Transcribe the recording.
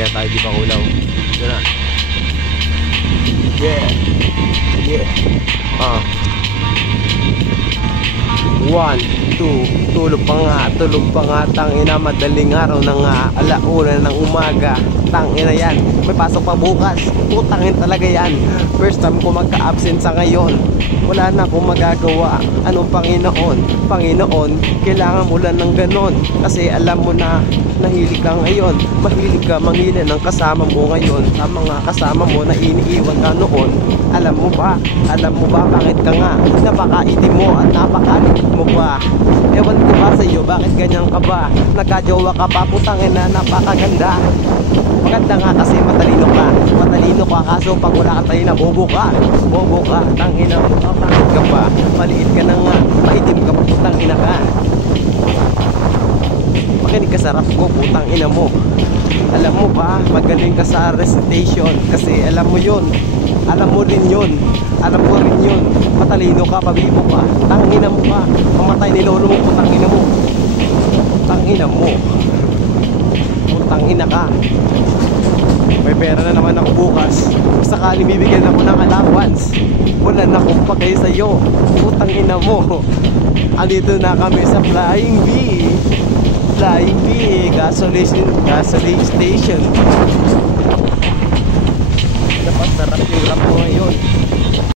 kaya tayo di pa kulaw. Ito na. Yeah. Yeah. 1, 2, tulog pa nga, tangina, madaling araw na nga, alauna ng umaga, tangina yan, may pasok pa bukas, putangin talaga yan, first time ko magka-absent sa ngayon, wala na akong magagawa, anong Panginoon, kailangan mo lang ng ganon, kasi alam mo na, nahilig ka ngayon, mahilig ka mangina ng kasama mo ngayon, sa mga kasama mo na iniiwan ka noon, alam mo ba bakit ka nga, napakaitim mo at napakalikit mo ba, ewan ko ba sa iyo, bakit ganyan ka ba, nagkajowa ka pa, putangin na napakaganda, maganda nga kasi matalino ka, kaso pag wala ka tayo na bobo ka, tangina mo, bakit ka ba, maliit ka na nga, maitim ka pa, putangina ka, makinig ka sa rap ko, putang ina mo. Alam mo ba, magaling ka sa recitation, kasi alam mo mo rin yun, matalino ka, pabibo ka, tangina mo ka, mamatay ni lolo mo, putang ina mo, putang ina ka. May pera na naman ako bukas, sakali bibigyan ako ng allowance, wala na akong pagay sa'yo, putang ina mo. Andito na kami sa Flying B, gasoline station. Napasarap yung rap ko ngayon.